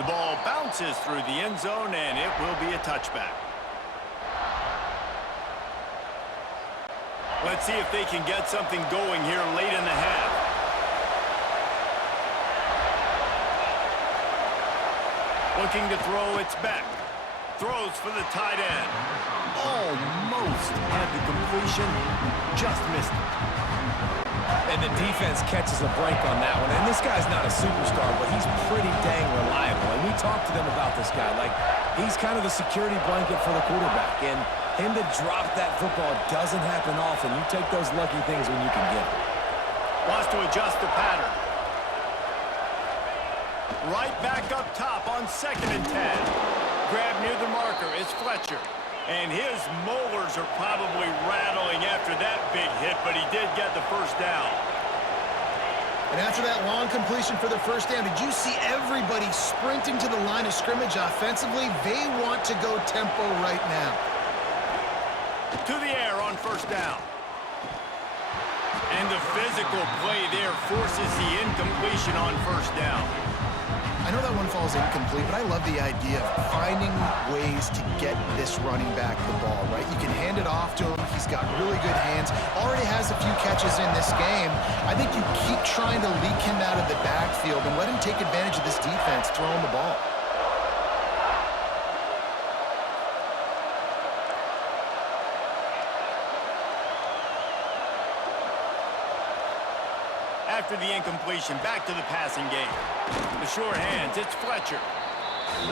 The ball bounces through the end zone, and it will be a touchback. Let's see if they can get something going here late in the half. Looking to throw, it's Beck. Throws for the tight end. Almost had the completion, just missed it. And the defense catches a break on that one. And this guy's not a superstar, but he's pretty dang reliable. And we talked to them about this guy. Like, he's kind of the security blanket for the quarterback. And him to drop that football doesn't happen often. You take those lucky things when you can get it. Wants to adjust the pattern. Right back up top on 2nd and 10. Grab near the marker is Fletcher. And his molars are probably rattling after that big hit, but he did get the first down. And after that long completion for the first down, did you see everybody sprinting to the line of scrimmage offensively? They want to go tempo right now. To the air on first down. And the physical play there forces the incompletion on first down. I know that one falls incomplete, but I love the idea of finding ways to get this running back the ball, right? You can hand it off to him. He's got really good hands. Already has a few catches in this game. I think you keep trying to leak him out of the backfield and let him take advantage of this defense throwing the ball. After the incompletion, back to the passing game. The short hands, it's Fletcher.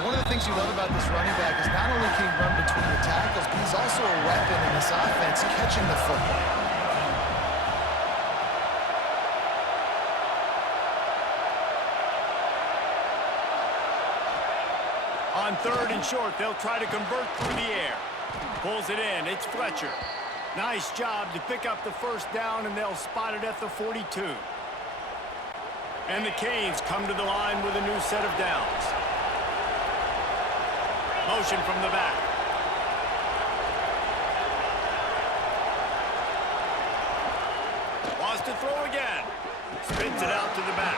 One of the things you love about this running back is not only can he run between the tackles, but he's also a weapon in this offense catching the football. On 3rd and short, they'll try to convert through the air. Pulls it in, it's Fletcher. Nice job to pick up the first down, and they'll spot it at the 42. And the Canes come to the line with a new set of downs. Motion from the back. Wants to throw again. Spins it out to the back.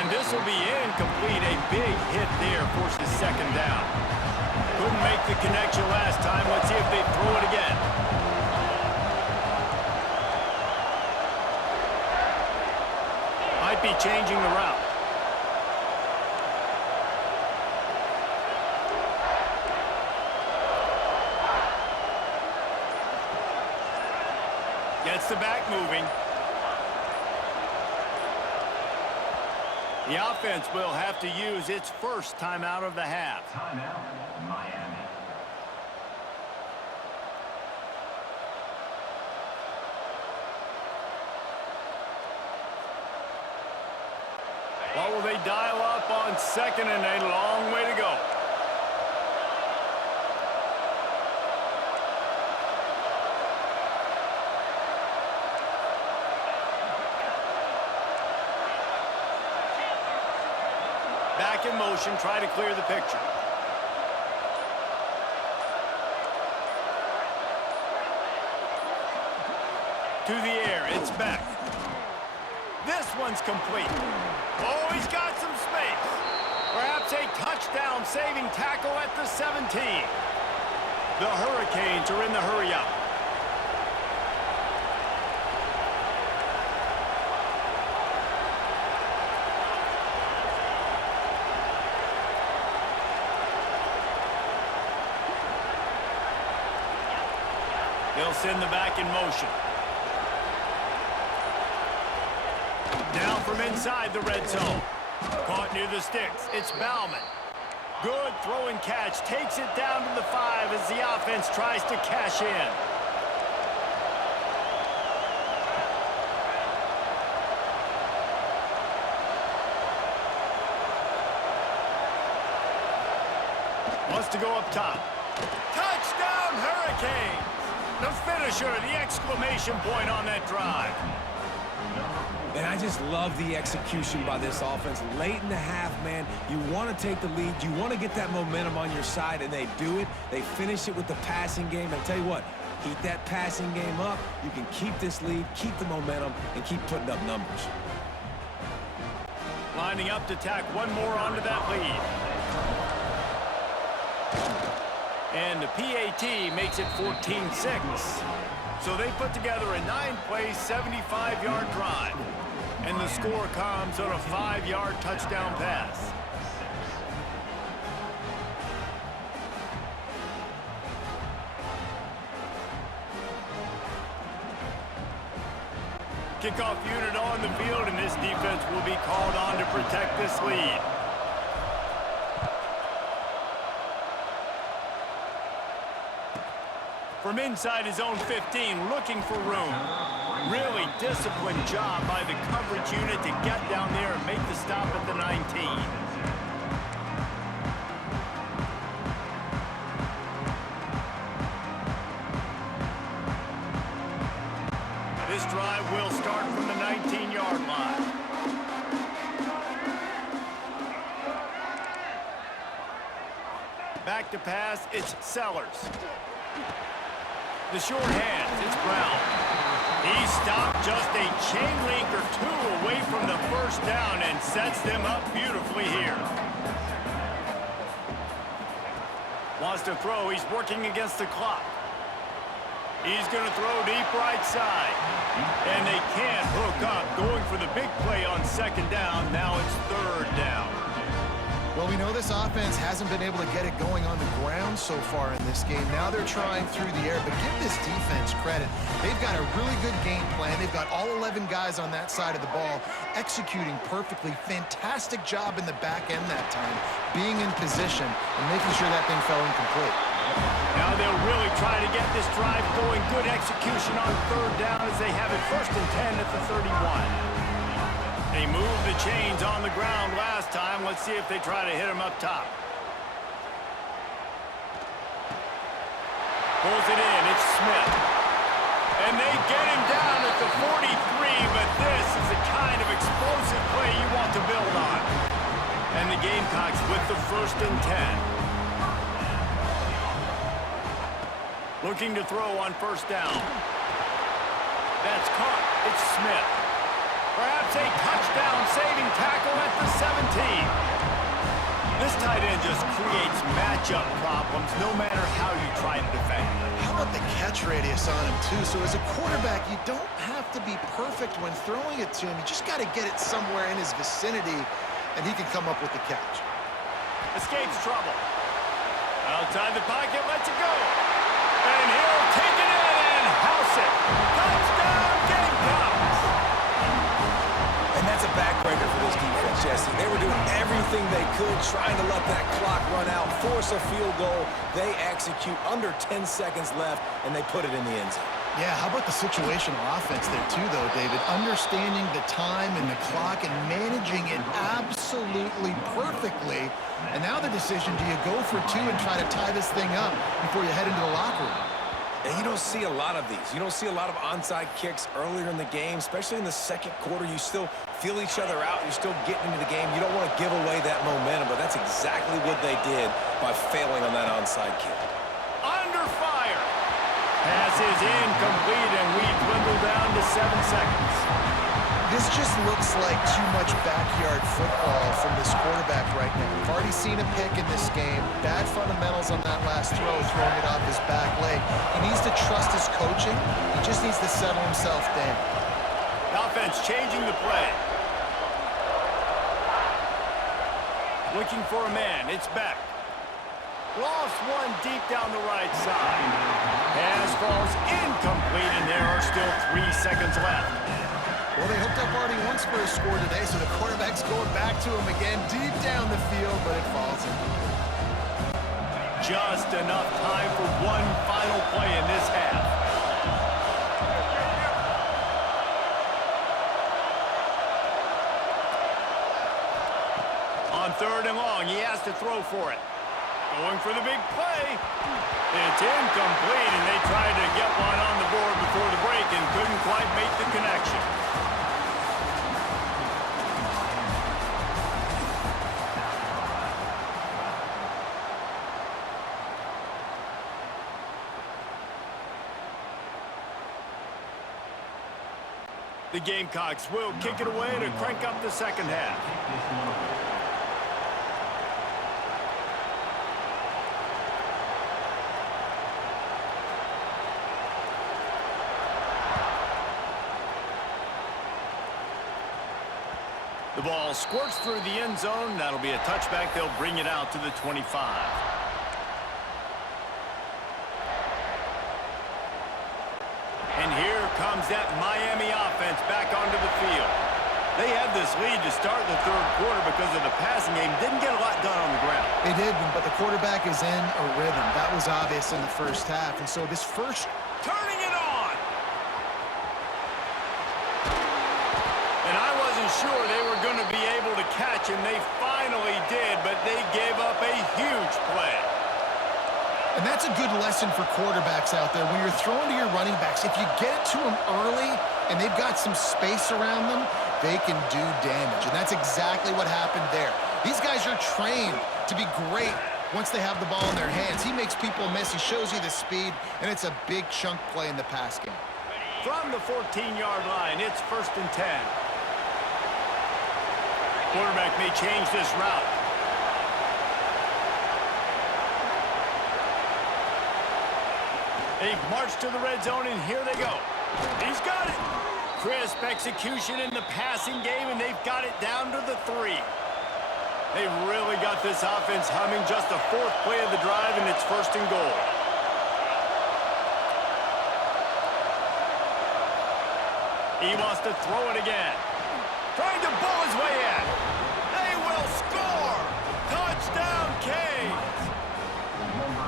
And this will be incomplete. A big hit there forces 2nd down. Couldn't make the connection last time. Let's see if they throw it again. Might be changing the route. Gets the back moving. The offense will have to use its first timeout of the half. Timeout, Miami. What will they dial up on 2nd and a long way to go? Back in motion, try to clear the picture. To the air, it's Beck. This one's complete. Oh, he's got some space. Perhaps a touchdown-saving tackle at the 17. The Hurricanes are in the hurry-up. They'll send the back in motion. Now from inside the red zone. Caught near the sticks. It's Bauman. Good throw and catch. Takes it down to the 5 as the offense tries to cash in. Wants to go up top. Touchdown, Hurricanes! The finisher, the exclamation point on that drive. And I just love the execution by this offense. Late in the half, man, you want to take the lead. You want to get that momentum on your side, and they do it. They finish it with the passing game. And I tell you what, keep that passing game up. You can keep this lead, keep the momentum, and keep putting up numbers. Lining up to tack one more onto that lead. And the PAT makes it 14-6. So they put together a 9-play, 75-yard drive. And the score comes on a 5-yard touchdown pass. Kickoff unit on the field, and this defense will be called on to protect this lead. From inside his own 15, looking for room. Really disciplined job by the coverage unit to get down there and make the stop at the 19. This drive will start from the 19-yard line. Back to pass, it's Sellers. The short hands, it's Brown. He stopped just a chain link or two away from the first down and sets them up beautifully here. Wants to throw, he's working against the clock. He's going to throw deep right side. And they can't hook up, going for the big play on second down. Now it's third down. Well, we know this offense hasn't been able to get it going on the ground so far in this game. Now they're trying through the air, but give this defense credit. They've got a really good game plan. They've got all 11 guys on that side of the ball executing perfectly. Fantastic job in the back end that time, being in position and making sure that thing fell incomplete. Now they'll really try to get this drive going. Good execution on third down as they have it 1st and 10 at the 31. They moved the chains on the ground last time. Let's see if they try to hit him up top. Pulls it in. It's Smith. And they get him down at the 43, but this is the kind of explosive play you want to build on. And the Gamecocks with the 1st and 10. Looking to throw on 1st down. That's caught. It's Smith. Perhaps a touchdown-saving tackle at the 17. This tight end just creates matchup problems no matter how you try to defend. How about the catch radius on him, too? So as a quarterback, you don't have to be perfect when throwing it to him. You just got to get it somewhere in his vicinity, and he can come up with the catch. Escapes trouble. Outside the pocket, lets it go. And he'll take it in and house it. Touchdown, Gamecocks! And that's a backbreaker for this defense, Jesse. They were doing everything they could, trying to let that clock run out, force a field goal. They execute under 10 seconds left, and they put it in the end zone. Yeah, how about the situational offense there too, though, David? Understanding the time and the clock and managing it absolutely perfectly. And now the decision, do you go for two and try to tie this thing up before you head into the locker room? And you don't see a lot of these. You don't see a lot of onside kicks earlier in the game, especially in the second quarter. You still feel each other out. You're still getting into the game. You don't want to give away that momentum, but that's exactly what they did by failing on that onside kick. Under fire. Pass is incomplete, and we dwindle down to 7 seconds. This just looks like too much backyard football from this quarterback right now. We've already seen a pick in this game. Bad fundamentals on that last throw, throwing it off his back leg. He needs to trust his coaching. He just needs to settle himself down. Offense changing the play. Looking for a man. It's Beck. Lost one deep down the right side. Pass falls incomplete, and there are still 3 seconds left. Well, they hooked up already once for a score today, so the quarterback's going back to him again deep down the field, but it falls incomplete. Just enough time for one final play in this half. On 3rd and long, he has to throw for it. Going for the big play. It's incomplete, and they tried to get one on the board before the break and couldn't quite make the connection. The Gamecocks will kick it away to crank up the second half. ball squirts through the end zone. That'll be a touchback. They'll bring it out to the 25. And here comes that Miami offense back onto the field. They had this lead to start the third quarter because of the passing game. Didn't get a lot done on the ground. They did, but the quarterback is in a rhythm. That was obvious in the first half. And so this first... Turning it on! And I wasn't sure they were going to be able to catch him. They finally did, but they gave up a huge play. And that's a good lesson for quarterbacks out there. When you're throwing to your running backs, if you get it to them early and they've got some space around them, they can do damage. And that's exactly what happened there. These guys are trained to be great once they have the ball in their hands. He makes people miss. He shows you the speed, and it's a big chunk play in the pass game. From the 14-yard line, it's 1st and 10. Quarterback may change this route. They've marched to the red zone, and here they go. He's got it. Crisp execution in the passing game, and they've got it down to the 3. They've really got this offense humming. Just the 4th play of the drive, and it's 1st and goal. He wants to throw it again. Trying to bull his way in. They will score. Touchdown, Canes.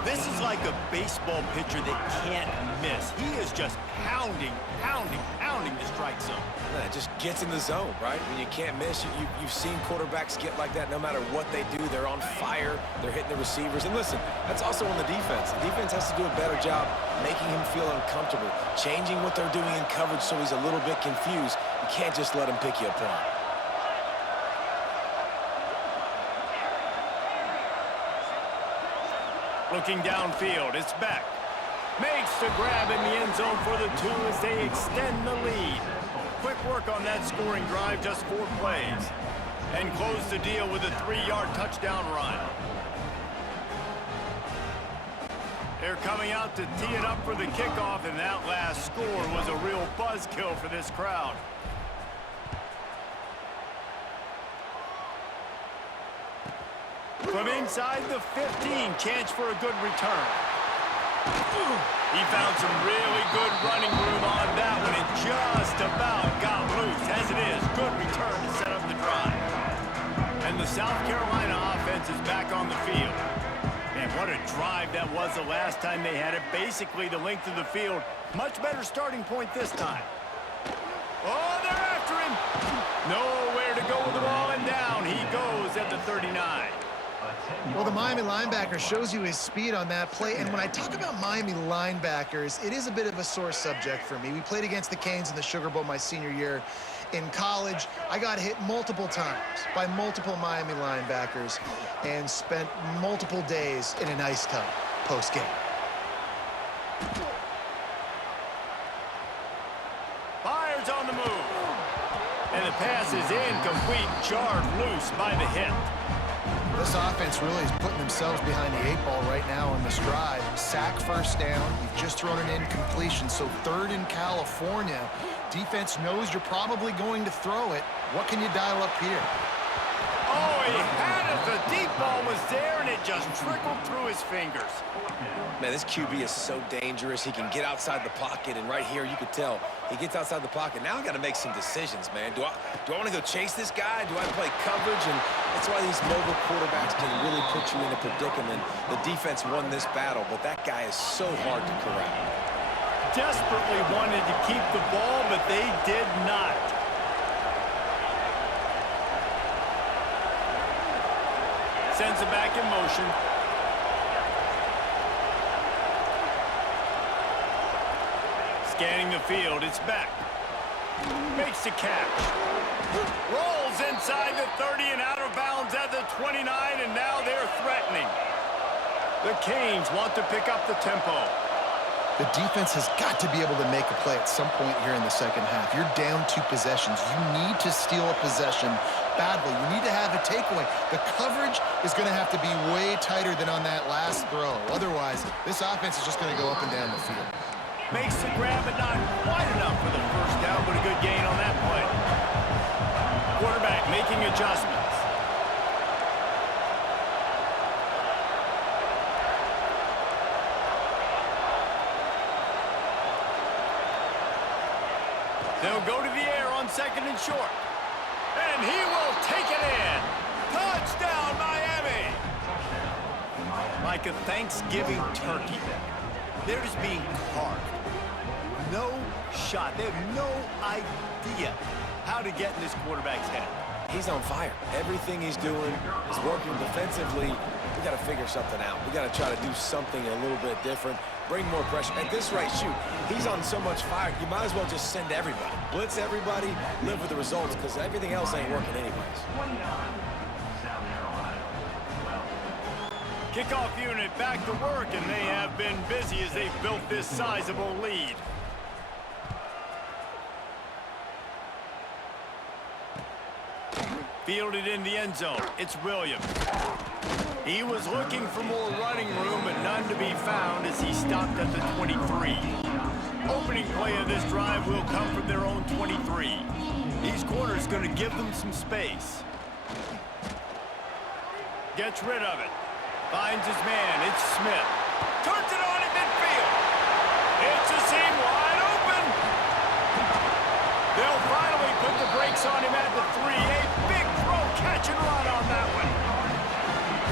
This is like a baseball pitcher that can't miss. He is just pounding the strike zone. It just gets in the zone, right? When you can't miss, you've seen quarterbacks get like that no matter what they do. They're on fire. They're hitting the receivers. And listen, that's also on the defense. The defense has to do a better job making him feel uncomfortable, changing what they're doing in coverage so he's a little bit confused. You can't just let him pick you apart. Looking downfield, it's Beck. Makes the grab in the end zone for the 2 as they extend the lead. Quick work on that scoring drive, just 4 plays. And close the deal with a 3-yard touchdown run. They're coming out to tee it up for the kickoff, and that last score was a real buzzkill for this crowd. From inside the 15, chance for a good return. He found some really good running room on that one and just about got loose. As it is, good return to set up the drive. And the South Carolina offense is back on the field. Man, what a drive that was the last time they had it. Basically the length of the field. Much better starting point this time. Oh, they're after him. Nowhere to go with the ball, and down he goes at the 39. Well, the Miami linebacker shows you his speed on that play. And when I talk about Miami linebackers, it is a bit of a sore subject for me. We played against the Canes in the Sugar Bowl my senior year in college. I got hit multiple times by multiple Miami linebackers and spent multiple days in an ice tub post-game. Fires on the move. And the pass is incomplete, jarred loose by the hit. This offense really is putting themselves behind the 8 ball right now on this drive. Sack, 1st down. You've just thrown an incompletion, so 3rd in California. Defense knows you're probably going to throw it. What can you dial up here? Oh, he had it. The deep ball was there, and it just trickled through his fingers. Man, this QB is so dangerous. He can get outside the pocket, and right here you could tell he gets outside the pocket. Now I got to make some decisions, man. Do I want to go chase this guy? Do I play coverage? And that's why these mobile quarterbacks can really put you in a predicament. The defense won this battle, but that guy is so hard to corral. Desperately wanted to keep the ball, but they did not. Sends it back in motion. Scanning the field, it's back. Makes the catch. Rolls inside the 30 and out of bounds at the 29, and now they're threatening. The Canes want to pick up the tempo. The defense has got to be able to make a play at some point here in the second half. You're down 2 possessions. You need to steal a possession badly. You need to have a takeaway. The coverage is going to have to be way tighter than on that last throw. Otherwise, this offense is just going to go up and down the field. Makes the grab, but not quite enough for the 1st down, but a good gain on that play. Quarterback making adjustments. They'll go to the air on 2nd and short. And he will take it in. Touchdown, Miami! Like a Thanksgiving turkey. They're just being carved. No shot. They have no idea how to get in this quarterback's head. He's on fire. Everything he's doing is working defensively. We got to figure something out. We got to try to do something a little bit different. Bring more pressure. At this rate, shoot, he's on so much fire, you might as well just send everybody. Blitz everybody, live with the results, because everything else ain't working anyways. Kickoff unit back to work, and they have been busy as they've built this sizable lead. Fielded in the end zone. It's Williams. He was looking for more running room, but none to be found as he stopped at the 23. Opening play of this drive will come from their own 23. These corners going to give them some space. Gets rid of it. Finds his man. It's Smith. Turns it on in midfield. It's a seam wide open. They'll finally put the brakes on him at the 3. A big throw, catch and run on that one.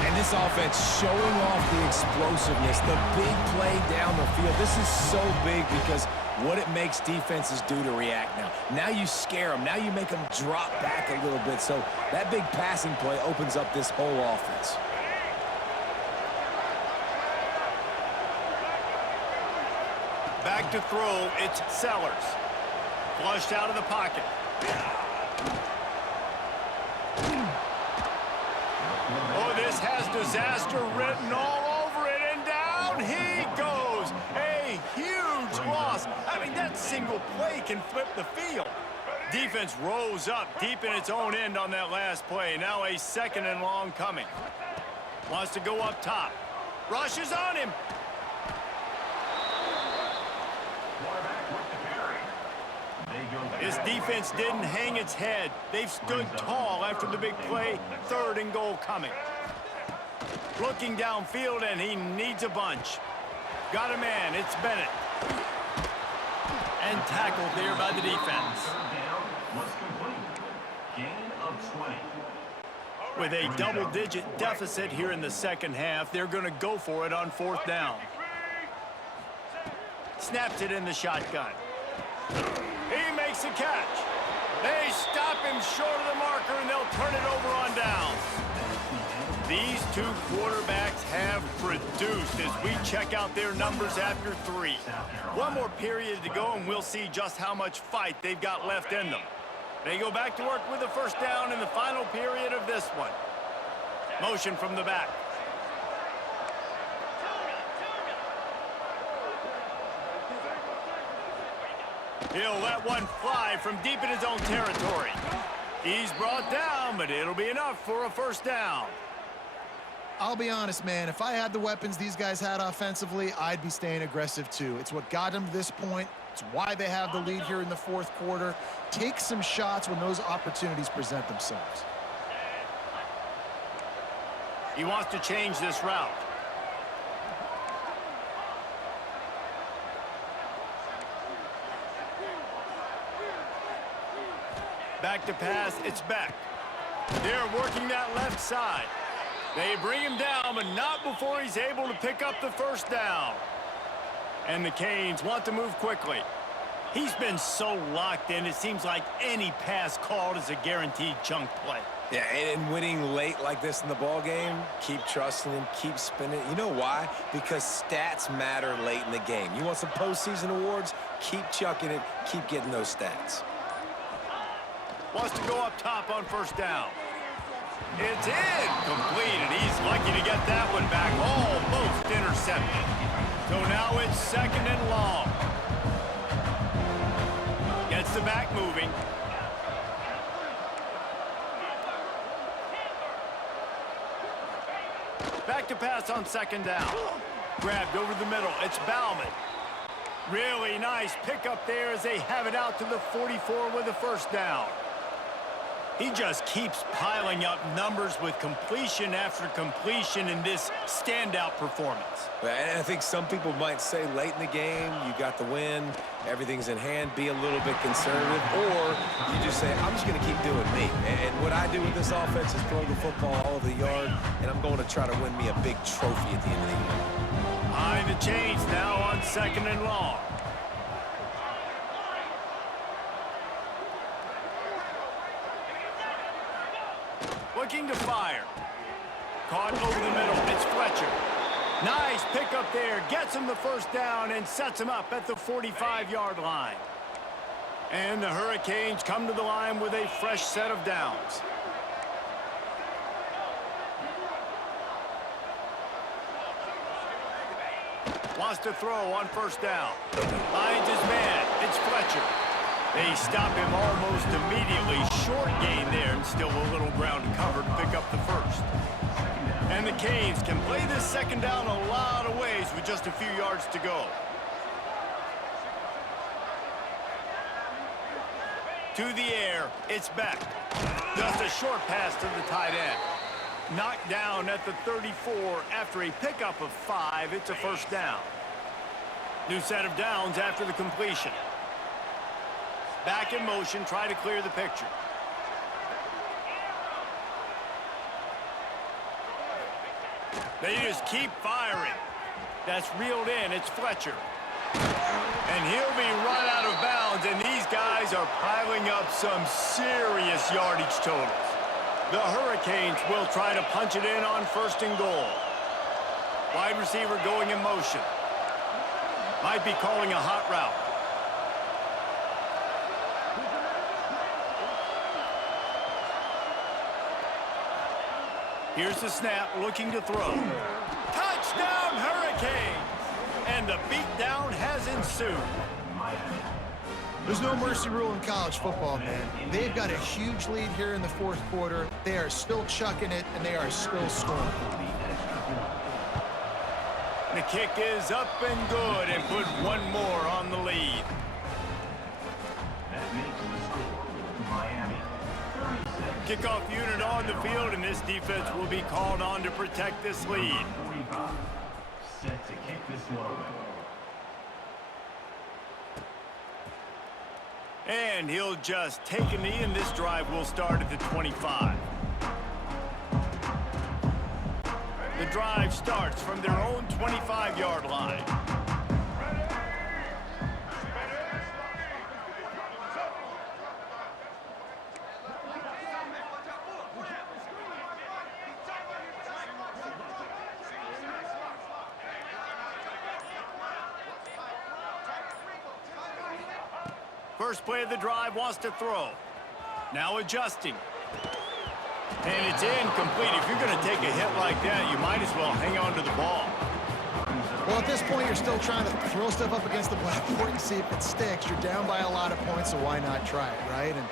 And this offense showing off the explosiveness, the big play down the field. This is so big because what it makes defenses do to react now. Now you scare them. Now you make them drop back a little bit. So that big passing play opens up this whole offense. Back to throw, it's Sellers. Flushed out of the pocket. Oh, this has disaster written all over it, and down he goes. A huge loss. I mean, that single play can flip the field. Defense rose up deep in its own end on that last play. Now a 2nd and long coming. Wants to go up top. Rushes on him. His defense didn't hang its head. They've stood tall after the big play. 3rd and goal coming. Looking downfield, and he needs a bunch. Got a man. It's Bennett. And tackled there by the defense. With a double-digit deficit here in the 2nd half, they're going to go for it on 4th down. Snaps it in the shotgun. He makes a catch. They stop him short of the marker, and they'll turn it over on downs. These two quarterbacks have produced as we check out their numbers after 3. One more period to go, and we'll see just how much fight they've got left in them. They go back to work with a 1st down in the final period of this one. Motion from the back. He'll let one fly from deep in his own territory. He's brought down, but it'll be enough for a 1st down. I'll be honest, man. If I had the weapons these guys had offensively, I'd be staying aggressive too. It's what got them to this point. It's why they have the lead here in the 4th quarter. Take some shots when those opportunities present themselves. He wants to change this route. Back to pass, it's Beck. They're working that left side. They bring him down, but not before he's able to pick up the 1st down. And the Canes want to move quickly. He's been so locked in, it seems like any pass called is a guaranteed chunk play. Yeah, and winning late like this in the ball game, keep trusting him, keep spinning. You know why? Because stats matter late in the game. You want some postseason awards? Keep chucking it, keep getting those stats. Wants to go up top on 1st down. It's incomplete, and he's lucky to get that one back. Almost intercepted. So now it's 2nd and long. Gets the back moving. Back to pass on 2nd down. Grabbed over the middle. It's Bauman. Really nice pickup there as they have it out to the 44 with a 1st down. He just keeps piling up numbers with completion after completion in this standout performance. And I think some people might say late in the game, you got the win, everything's in hand, be a little bit conservative, or you just say, I'm just going to keep doing me. And what I do with this offense is throw the football all over the yard, and I'm going to try to win me a big trophy at the end of the year. Behind the chains now on 2nd and long. Looking to fire. Caught over the middle. It's Fletcher. Nice pickup there. Gets him the first down and sets him up at the 45-yard line. And the Hurricanes come to the line with a fresh set of downs. Wants to throw on 1st down. Finds his man. It's Fletcher. They stop him almost immediately. Short gain there, and still a little ground to cover to pick up the first. And the Canes can play this 2nd down a lot of ways with just a few yards to go. To the air, it's Beck. Just a short pass to the tight end. Knocked down at the 34 after a pickup of 5. It's a 1st down. New set of downs after the completion. Back in motion, try to clear the picture. They just keep firing. That's reeled in. It's Fletcher. And he'll be run out of bounds, and these guys are piling up some serious yardage totals. The Hurricanes will try to punch it in on 1st and goal. Wide receiver going in motion. Might be calling a hot route. Here's the snap, looking to throw. Touchdown, Hurricanes! And the beatdown has ensued. There's no mercy rule in college football, man. They've got a huge lead here in the 4th quarter. They are still chucking it, and they are still scoring. The kick is up and good, and put one more on the lead. Kickoff unit on the field, and this defense will be called on to protect this lead. Set to kick this one. And he'll just take a knee, and this drive will start at the 25. The drive starts from their own 25-yard line. First play of the drive, wants to throw. Now adjusting. And it's incomplete. If you're going to take a hit like that, you might as well hang on to the ball. Well, at this point, you're still trying to throw stuff up against the blackboard and see if it sticks. You're down by a lot of points, so why not try it, right? And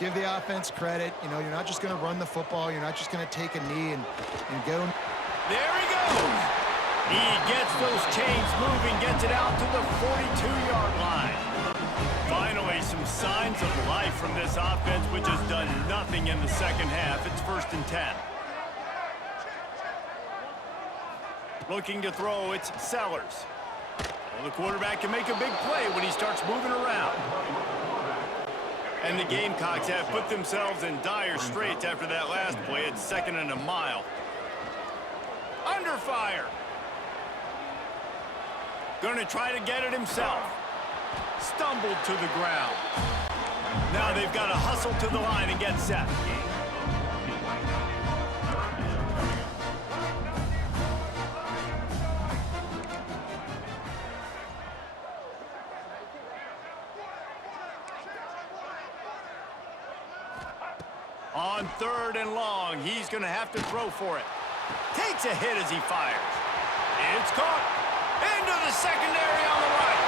give the offense credit. You know, you're not just going to run the football. You're not just going to take a knee and get them. There he goes. He gets those chains moving, gets it out to the 42-yard line. Finally, some signs of life from this offense, which has done nothing in the 2nd half. It's 1st and 10. Looking to throw, it's Sellers. Well, the quarterback can make a big play when he starts moving around. And the Gamecocks have put themselves in dire straits after that last play. It's 2nd and a mile. Under fire. Going to try to get it himself. Stumbled to the ground. Now they've got to hustle to the line and get set. On 3rd and long, he's going to have to throw for it. Takes a hit as he fires. It's caught. Into the secondary on the right.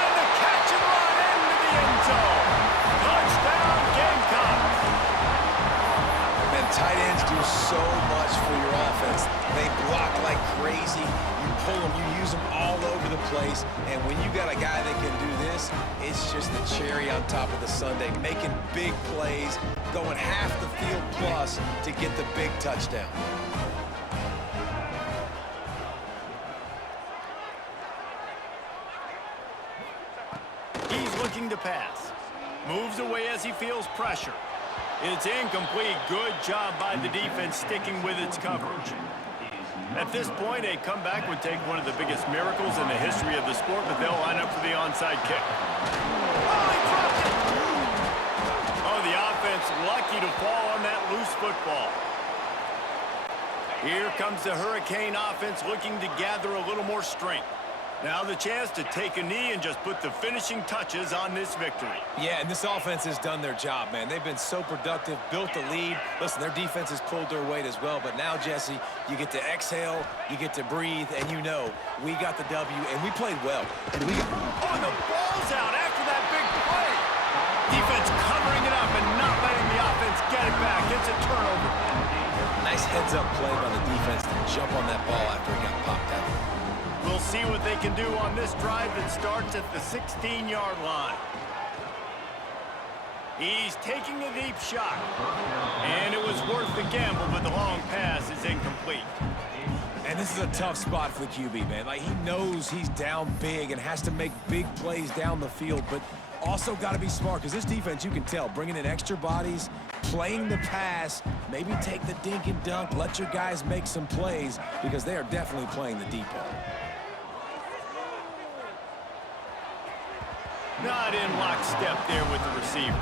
And the catch and run into the end zone. Touchdown, Gamecocks. And tight ends do so much for your offense. They block like crazy. You pull them, you use them all over the place. And when you got a guy that can do this, it's just the cherry on top of the sundae, making big plays, going half the field plus to get the big touchdown. He's looking to pass. Moves away as he feels pressure. It's incomplete. Good job by the defense sticking with its coverage. At this point, a comeback would take one of the biggest miracles in the history of the sport, but they'll line up for the onside kick. Oh, he dropped it! Oh, the offense lucky to fall on that loose football. Here comes the Hurricane offense looking to gather a little more strength. Now the chance to take a knee and just put the finishing touches on this victory. Yeah, and this offense has done their job, man. They've been so productive, built the lead. Listen, their defense has pulled their weight as well, but now, Jesse, you get to exhale, you get to breathe, and you know we got the W, and we played well. And we got... Oh, and the ball's out after that big play. Defense covering it up and not letting the offense get it back. It's a turnover. Nice heads-up play by the defense to jump on that ball after it got popped out. We'll see what they can do on this drive that starts at the 16-yard line. He's taking a deep shot. And it was worth the gamble, but the long pass is incomplete. And this is a tough spot for the QB, man. Like, he knows he's down big and has to make big plays down the field, but also got to be smart, because this defense, you can tell, bringing in extra bodies, playing the pass, maybe take the dink and dunk, let your guys make some plays, because they are definitely playing the deep ball. Not in lockstep there with the receiver.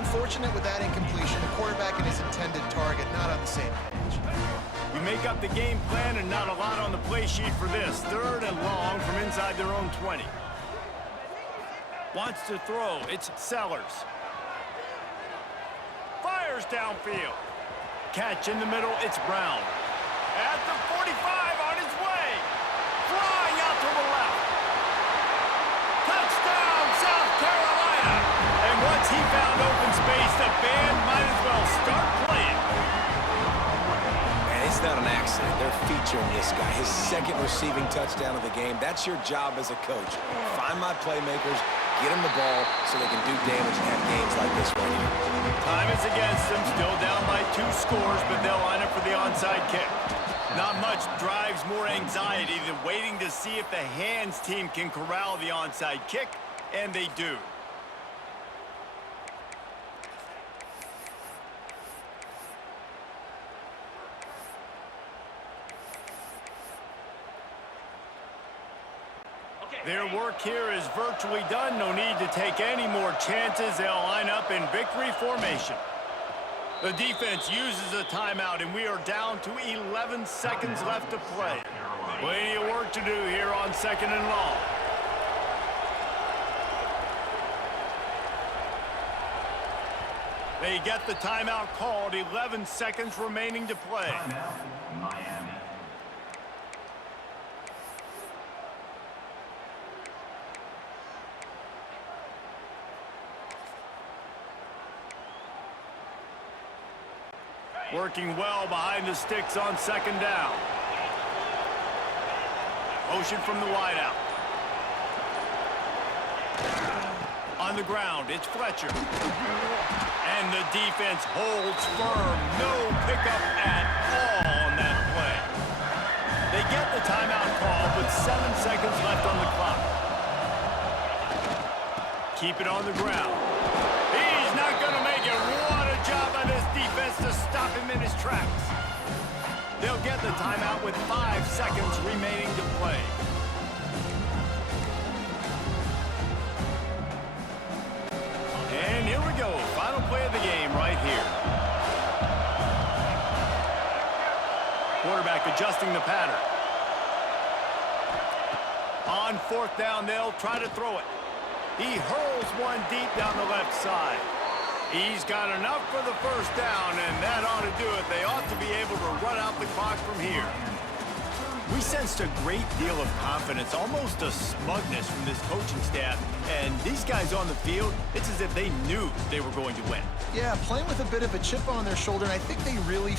Unfortunate with that incompletion. The quarterback and his intended target not on the same page. We make up the game plan and not a lot on the play sheet for this. 3rd and long from inside their own 20. Wants to throw. It's Sellers. Fires downfield. Catch in the middle. It's Brown. At the 45 on his way. Flying out to the left. Touchdown, South Carolina. And once he found open space, the band might as well start playing. And it's not an accident. They're featuring this guy. His 2nd receiving touchdown of the game. That's your job as a coach. Find my playmakers, get them the ball so they can do damage and have games like this right here. Time is against them. Still down by 2 scores, but they'll line up for the onside kick. Not much drives more anxiety than waiting to see if the hands team can corral the onside kick, and they do. Their work here is virtually done. No need to take any more chances. They'll line up in victory formation. The defense uses a timeout, and we are down to 11 seconds left to play. Plenty of work to do here on 2nd and long. They get the timeout called. 11 seconds remaining to play. Timeout, Miami. Working well behind the sticks on 2nd down. Motion from the wideout. On the ground, it's Fletcher. And the defense holds firm. No pickup at all on that play. They get the timeout call with 7 seconds left on the clock. Keep it on the ground. He's not going to make it. What a job by this defense to stop him in his tracks. They'll get the timeout with 5 seconds remaining to play. And here we go. Final play of the game right here. Quarterback adjusting the pattern. On 4th down, they'll try to throw it. He hurls one deep down the left side. He's got enough for the 1st down, and that ought to do it. They ought to be able to run out the clock from here. We sensed a great deal of confidence, almost a smugness from this coaching staff. And these guys on the field, it's as if they knew they were going to win. Yeah, playing with a bit of a chip on their shoulder, and I think they really